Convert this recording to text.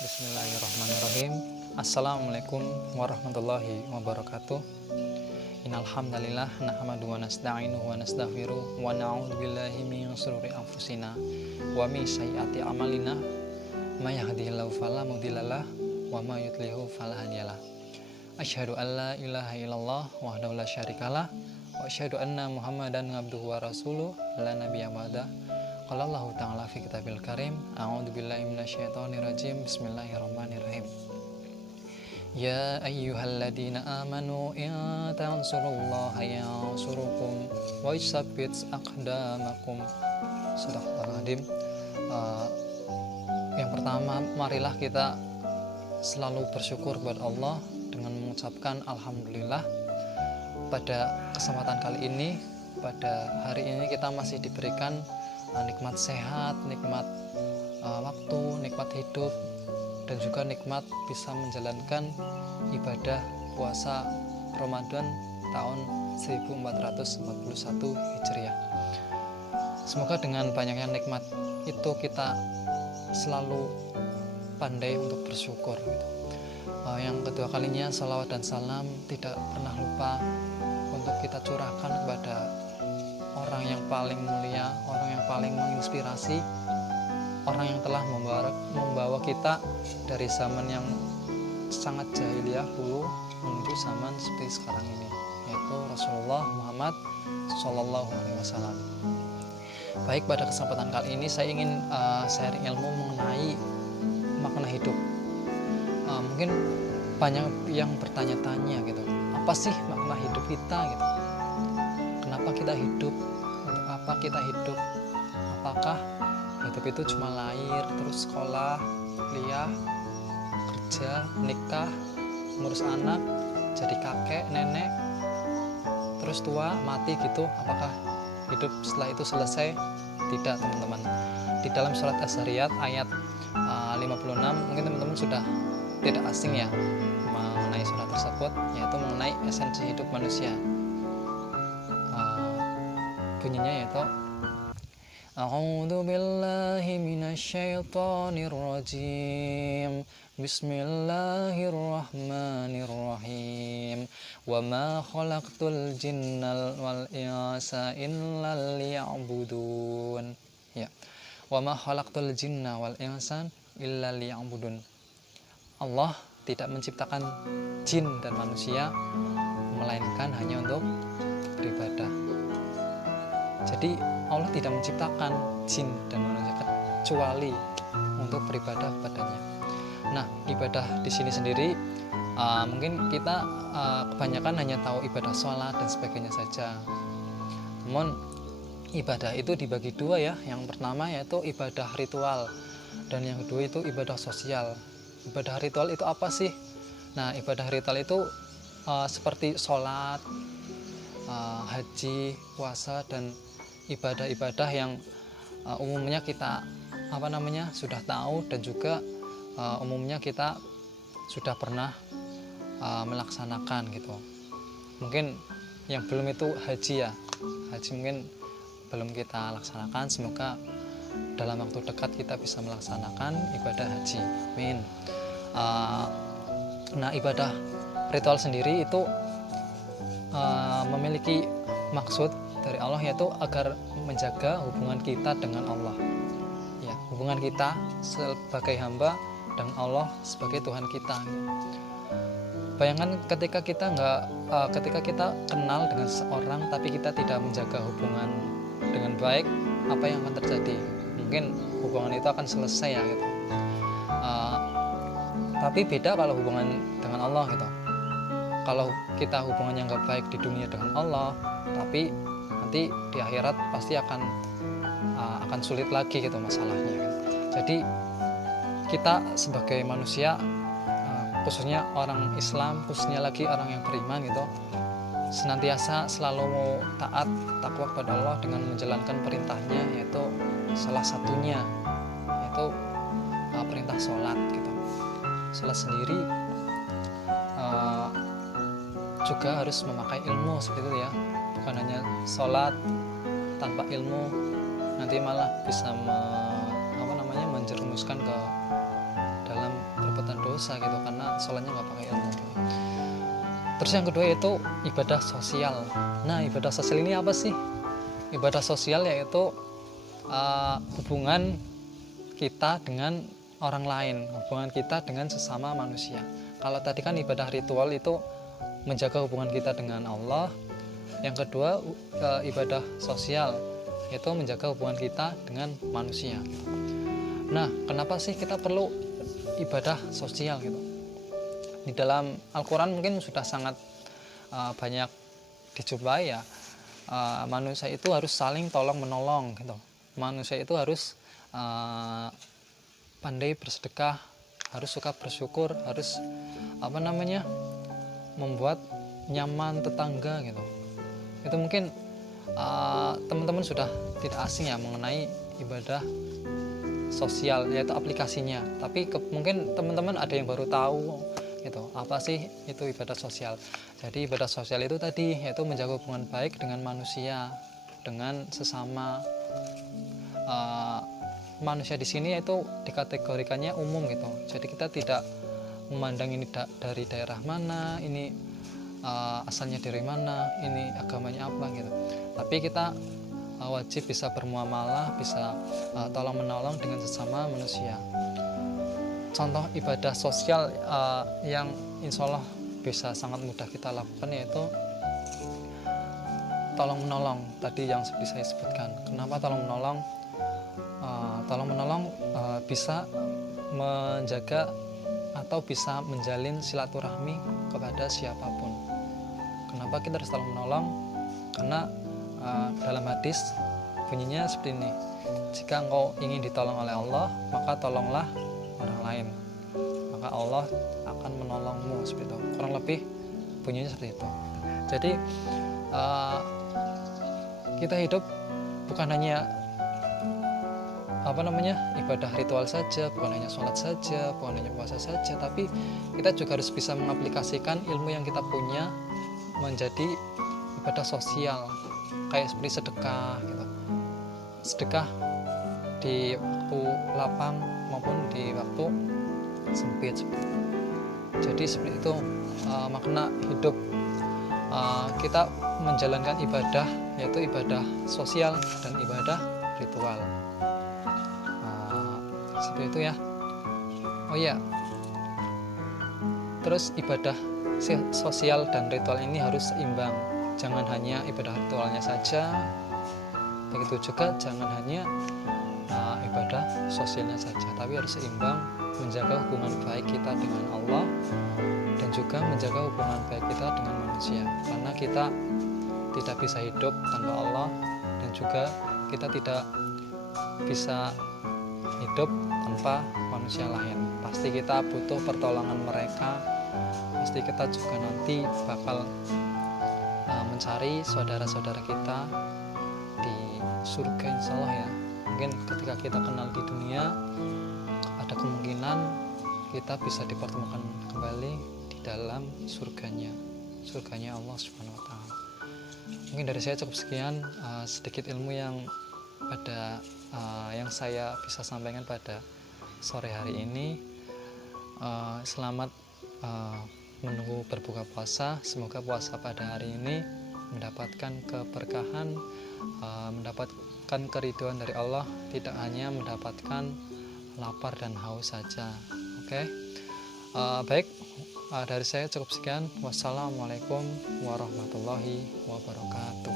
Bismillahirrahmanirrahim. Assalamualaikum warahmatullahi wabarakatuh. Innal hamdalillah nahmaduhu wa nasta'inuhu wa nastaghfiruh wa na'udzu billahi min shururi anfusina wa min sayyiati a'malina may yahdihillahu fala mudhillalah wa may yudlilhu fala hadiyalah. Asyhadu an la ilaha illallah wahdahu la syarikalah wa asyhadu anna Muhammadan abduhu wa rasuluh la nabiyya ba'da. Qala Allahu ta'ala fi kitabil karim, a'udzu billahi minasyaitonir rajim. Bismillahirrahmanirrahim. Ya ayyuhalladzina amanu in tansurullaha yansurukum wa yutsabbit aqdamakum. Shadaqallahul adzim. Yang pertama, marilah kita selalu bersyukur kepada Allah dengan mengucapkan alhamdulillah. Pada kesempatan kali ini, pada hari ini kita masih diberikan nikmat sehat, nikmat waktu, nikmat hidup, dan juga nikmat bisa menjalankan ibadah puasa Ramadan tahun 1441 Hijriah. Semoga dengan banyaknya nikmat itu kita selalu pandai untuk bersyukur. Yang kedua kalinya, salawat dan salam tidak pernah lupa untuk kita curahkan kepada orang yang paling mulia, orang yang paling menginspirasi, orang yang telah membawa kita dari zaman yang sangat jahiliyah dulu menuju zaman seperti sekarang ini, yaitu Rasulullah Muhammad Sallallahu Alaihi Wasallam. Baik, pada kesempatan kali ini saya ingin sharing ilmu mengenai makna hidup. Mungkin banyak yang bertanya-tanya gitu, apa sih makna hidup kita gitu? Kenapa kita hidup? Untuk apa kita hidup? Apakah hidup itu cuma lahir, terus sekolah, kuliah, kerja, nikah, ngurus anak, jadi kakek, nenek, terus tua, mati gitu? Apakah hidup setelah itu selesai? Tidak, teman-teman. Di dalam surat Az-Zariyat ayat 56, mungkin teman-teman sudah tidak asing ya mengenai surat tersebut, yaitu mengenai esensi hidup manusia. Bunyinya yaitu A'udzu billahi minasyaitonir rajim. Bismillahirrahmanirrahim. Wa ma khalaqtul jinna wal insa illa liya'budun. Ya. Wa ma khalaqtul jinna wal insa illa liya'budun. Allah tidak menciptakan jin dan manusia melainkan hanya untuk beribadah. Jadi Allah tidak menciptakan jin dan manusia kecuali untuk beribadah kepadanya. Nah, ibadah di sini sendiri mungkin kita kebanyakan hanya tahu ibadah sholat dan sebagainya saja. Namun ibadah itu dibagi dua ya. Yang pertama yaitu ibadah ritual, dan yang kedua itu ibadah sosial. Ibadah ritual itu apa sih? Nah, ibadah ritual itu seperti sholat, haji, puasa, dan ibadah-ibadah yang umumnya kita sudah tahu, dan juga umumnya kita sudah pernah melaksanakan gitu. Mungkin yang belum itu haji ya, haji mungkin belum kita laksanakan. Semoga dalam waktu dekat kita bisa melaksanakan ibadah haji. Amin. Nah, ibadah ritual sendiri itu memiliki maksud dari Allah, yaitu agar menjaga hubungan kita dengan Allah. Ya, hubungan kita sebagai hamba dengan Allah sebagai Tuhan kita. Bayangkan ketika kita kenal dengan seseorang tapi kita tidak menjaga hubungan dengan baik, apa yang akan terjadi? Mungkin hubungan itu akan selesai ya gitu. Tapi beda kalau hubungan dengan Allah gitu. Kalau kita hubungannya nggak baik di dunia dengan Allah, tapi nanti di akhirat pasti akan sulit lagi gitu masalahnya gitu. Jadi kita sebagai manusia, khususnya orang Islam, khususnya lagi orang yang beriman gitu, senantiasa selalu taat, takwa kepada Allah dengan menjalankan perintahnya, yaitu salah satunya yaitu perintah sholat gitu. Sholat sendiri juga harus memakai ilmu seperti itu ya, bukan hanya sholat tanpa ilmu, nanti malah bisa menjerumuskan ke dalam berdosa gitu karena sholatnya nggak pakai ilmu gitu. Terus yang kedua itu ibadah sosial. Nah, ibadah sosial ini apa sih? Ibadah sosial yaitu hubungan kita dengan orang lain, hubungan kita dengan sesama manusia. Kalau tadi kan ibadah ritual itu menjaga hubungan kita dengan Allah. Yang kedua ibadah sosial yaitu menjaga hubungan kita dengan manusia. Nah, kenapa sih kita perlu ibadah sosial gitu? Di dalam Al-Quran mungkin sudah sangat banyak dijumpai ya, manusia itu harus saling tolong menolong gitu. Manusia itu harus pandai bersedekah, harus suka bersyukur, harus membuat nyaman tetangga gitu. Itu mungkin teman-teman sudah tidak asing ya mengenai ibadah sosial, yaitu aplikasinya. Tapi mungkin teman-teman ada yang baru tahu gitu, apa sih itu ibadah sosial. Jadi ibadah sosial itu tadi yaitu menjaga hubungan baik dengan manusia, dengan sesama manusia. Di sini yaitu dikategorikannya umum gitu. Jadi kita tidak memandang ini dari daerah mana, ini asalnya dari mana, ini agamanya apa gitu. Tapi kita wajib bisa bermuamalah, bisa tolong menolong dengan sesama manusia. Contoh ibadah sosial yang insya Allah bisa sangat mudah kita lakukan yaitu tolong menolong. Tadi yang seperti saya sebutkan. Kenapa tolong menolong? Tolong menolong bisa menjaga atau bisa menjalin silaturahmi kepada siapapun. Kenapa kita harus tolong menolong? Karena dalam hadis bunyinya seperti ini: jika engkau ingin ditolong oleh Allah, maka tolonglah orang lain, maka Allah akan menolongmu. Seperti itu, kurang lebih bunyinya seperti itu. Jadi kita hidup bukan hanya ibadah ritual saja, bukan hanya sholat saja, bukan hanya puasa saja, tapi kita juga harus bisa mengaplikasikan ilmu yang kita punya menjadi ibadah sosial, kayak seperti sedekah gitu. Sedekah di waktu lapang maupun di waktu sempit. Jadi seperti itu makna hidup kita menjalankan ibadah, yaitu ibadah sosial dan ibadah ritual. Seperti itu ya. Oh iya, terus ibadah sosial dan ritual ini harus seimbang. Jangan hanya ibadah ritualnya saja, begitu juga jangan hanya ibadah sosialnya saja, tapi harus seimbang, menjaga hubungan baik kita dengan Allah dan juga menjaga hubungan baik kita dengan manusia. Karena kita tidak bisa hidup tanpa Allah dan juga kita tidak bisa hidup tanpa manusia lain. Pasti kita butuh pertolongan mereka. Pasti kita juga nanti bakal mencari saudara-saudara kita di surga, insya Allah ya. Mungkin ketika kita kenal di dunia, ada kemungkinan kita bisa dipertemukan kembali di dalam surganya Allah Subhanahu wa Ta'ala. Mungkin dari saya cukup sekian sedikit ilmu yang saya bisa sampaikan pada sore hari ini. Selamat menunggu berbuka puasa. Semoga puasa pada hari ini mendapatkan keberkahan, mendapatkan keridhaan dari Allah, tidak hanya mendapatkan lapar dan haus saja. Oke. Baik, dari saya cukup sekian. Wassalamualaikum warahmatullahi wabarakatuh.